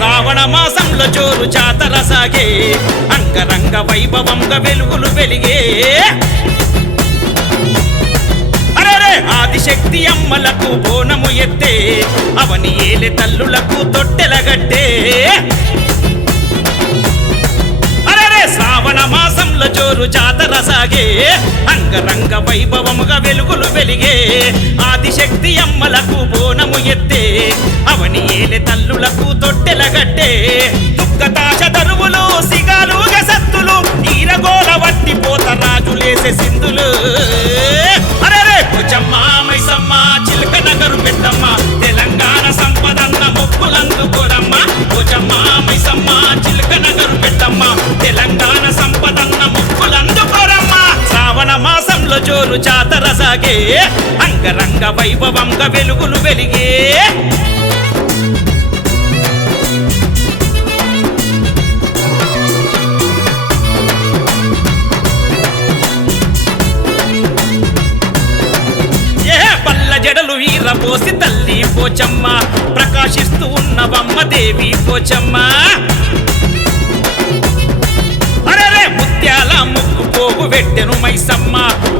శ్రావణ మాసంలో జోరు జాతర సాగే అంగరంగ వైభవంగా వెలుగులు వెలిగే అరే ఆదిశక్తి అమ్మలకు బోనము ఎత్తే అవని ఏలే తల్లులకు తొట్టెలగట్టే శ్రావణ మాసంలో జోరు జాతర సాగే అంగరంగ వైభవముగా వెలుగులు వెలిగే ఆదిశక్తి అమ్మలకు బోనము ఎత్తే అవని ఏలే తల్లులకు తొట్టెలగట్టే దుఃఖతాశ దరువులు సిగాలు గసత్తులు ఈరగోల వట్టి పోత రాజులేసే సింధులు అరే పోచమ్మ మైసమ్మ చిలక నగరు పెద్దమ్మ తెలంగాణ సంపదన్న మొక్కులందుకోరమ్మ పోచమ్మ మైసమ్మ చిలక నగరు పెద్దమ్మ తెలంగాణ సంపదన్న మొక్కులందుకోరమ్మ శ్రావణ మాసంలో జోరు జాతర సాగే అంగరంగ వైభవంగా వెలుగులు వెలిగే జడలు వీరపోసి తల్లి పోచమ్మ ప్రకాశిస్తూ ఉన్నవమ్మ దేవి పోచమ్మ అరే ముత్యాల ముక్కు పోగు వెట్టెను మైసమ్మ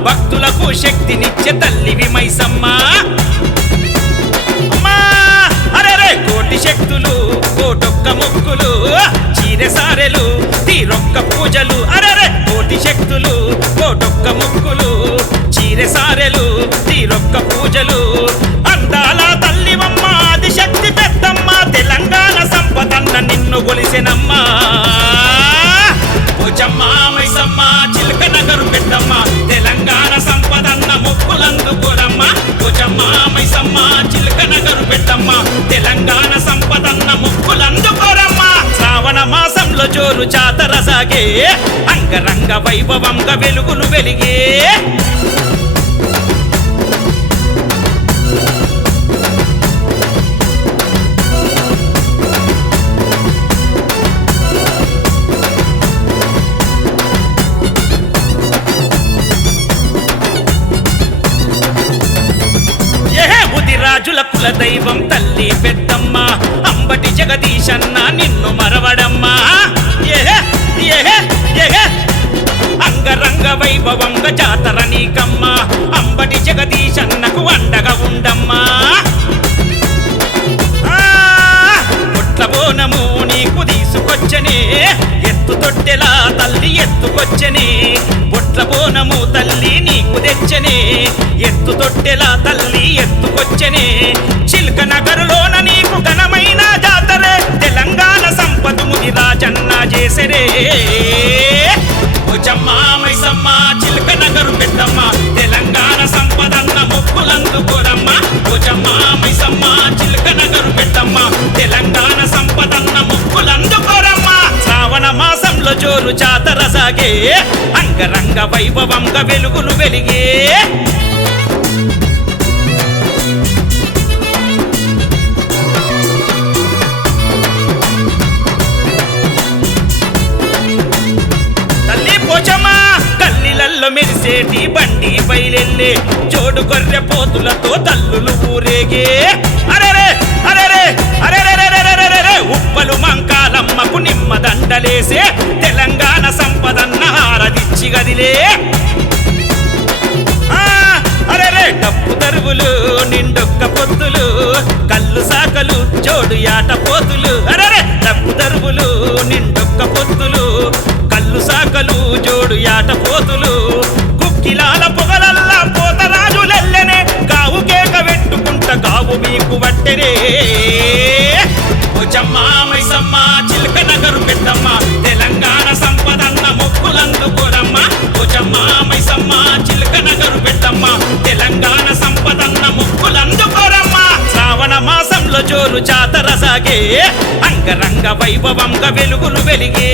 భక్తులకు శక్తినిచ్చే తల్లివి మైసమ్మ అమ్మా అరే కోటి శక్తులు కోటొక్క మొక్కులు చీరెసారెలు తీరొక్క పూజలు అరే కోటి శక్తులు కోటొక్క మొక్కులు చీరెసారెలు తీరొక్క పూజలు అందాల తల్లివమ్మ ఆదిశక్తి పెద్దమ్మ తెలంగాణ సంపదన్న నిన్ను గొలిసెనమ్మ పోచమ్మ మైసమ్మ చిలక నగరు పెద్దమ్మ తెలంగాణ సంపదన్న మొక్కులందుకోరమ్మ పోచమ్మ మైసమ్మ చిలక నగరు పెద్దమ్మ తెలంగాణ సంపదన్న మొక్కులందుకోరమ్మ శ్రావణ మాసంలో జోరు జాతర సాగే అంగరంగ వైభవంగా వెలుగులు వెలిగే రాజుల కుల దైవం తల్లి పెద్దమ్మ అంబటి జగదీశన్న నిన్ను మరవడమ్మా అంగరంగ వైభవంగా జాతర నీకమ్మ అంబటి జగదీశన్నకు అండగా ఉండమ్మా పొట్ల బోనము నీకు తీసుకొచ్చనే ఎత్తు తొట్టెలా తల్లి ఎత్తుకొచ్చనే పొట్ల బోనము తల్లి నీకు తెచ్చనే ఎత్తు తొట్టెలా తల్లి ఎత్తుకొచ్చనే చిల్క నగరులోన నీకు ఘనమైన జాతరే తెలంగాణ సంపద ముది రాజన్న చేసరే పోచమ్మ మైసమ్మ చిల్క నగరు పెద్దమ్మ తెలంగాణ సంపదన్న మొక్కులందుకోరమ్మ పోచమ్మ మైసమ్మ చిల్క నగరు పెద్దమ్మ తెలంగాణ సంపదన్న మొక్కులందుకోరమ్మ శ్రావణ మాసంలో జోరు జాతర సాగే అంగరంగ వైభవంగా వెలుగులు వెలిగే తల్లి పోచమ్మ కల్లిలల్లో మెరిసేటి బండి బయలెళ్ళే జోడు గొర్రె పోతులతో తల్లులు ఊరేగే అరెరే అరెరే అరెరే ఉప్పలు మంకాలమ్మకు నిమ్మదండలేసే తెలంగాణ సంపదన్న హారదిచ్చి గదిలే అరెరే డప్పు దరువులు నిండొక్క పొత్తులు కళ్ళు సాకలు జోడు యాట పోతులు అరెరే డప్పు దరువులు నిండొక్క పొత్తులు కళ్ళు సాకలు జోడు యాట పోతులు కుక్కిలాల పొగలల్లా పోతరాజులెల్లెనే గావు కేక పెట్టుకుంట గావు మీకు వట్టెనే పోచమ్మ మైసమ్మ చిలక నగరు పెద్దమ్మ తెలంగాణ సంపదన్న మొక్కులందుకోరమ్మ పోచమ్మ మైసమ్మ చిలక నగరు పెద్దమ్మ తెలంగాణ సంపదన్న మొక్కులందుకోరమ్మ శ్రావణ మాసంలో జోరు జాతర సాగే అంగరంగ వైభవంగా వెలుగులు వెలిగే